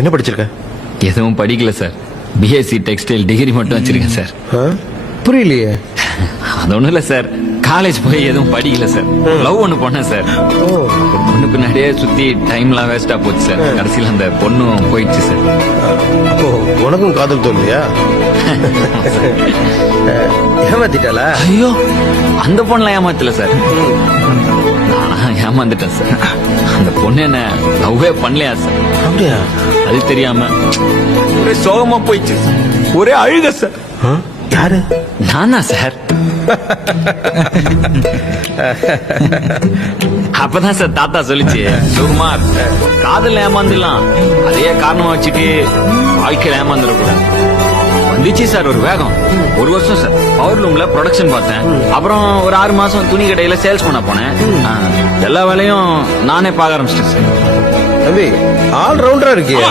என்ன படிச்சிருக்க? எதுவும் படிக்கல சார். பிஎஸ்சி டெக்ஸ்டைல் டிகிரி மட்டும் வச்சிருக்கேன் சார். புரியலையே. அது ஒண்ணும் இல்ல சார். காலேஜ் போய் எதுவும் படிக்கல சார். லவ் ஒண்ணு பண்ணேன் சார். பொண்ணு பின்னாடியே சுத்தி டைம்லாம் வேஸ்டா போச்சு சார். கடைசியில் அந்த பொண்ணும் போயிடுச்சு சார். உனக்கும் காதல் தோல்லையா? ஏமாத்திட்டாளா? ஐயோ, அந்த பொண்ணுல ஏமாத்தல சார். நானா ஏமாந்துட்டேன் சார். அந்த பொண்ணு என்ன லவ்வே பண்ணலையா சார்? அப்படியா? அது தெரியாம ஒரே சோகமா போயிடுச்சு சார். ஒரே அழுக சார். யாரு? நானா சார்? அப்பதான் சார் தாத்தா சொல்லிச்சு, சுகுமார் காதல் ஏமாந்துடலாம், அதையே காரணமா வச்சுட்டு வாழ்க்கையில ஏமாந்துடக்கூடாது. வந்துச்சு சார் ஒரு வேகம். ஒரு வருஷம் சார் பவர் லூம்ல ப்ரொடக்ஷன் பார்த்தேன். அப்புறம் ஒரு 6 மாசம் துணி கடையில சேல்ஸ் பண்ண போனேன். எல்லா வேலையும் நானே பார்க்க ஆரம்பிச்சிட்டேன் சார். தம்பி, ஆல் ரவுண்டரா இருக்கியா?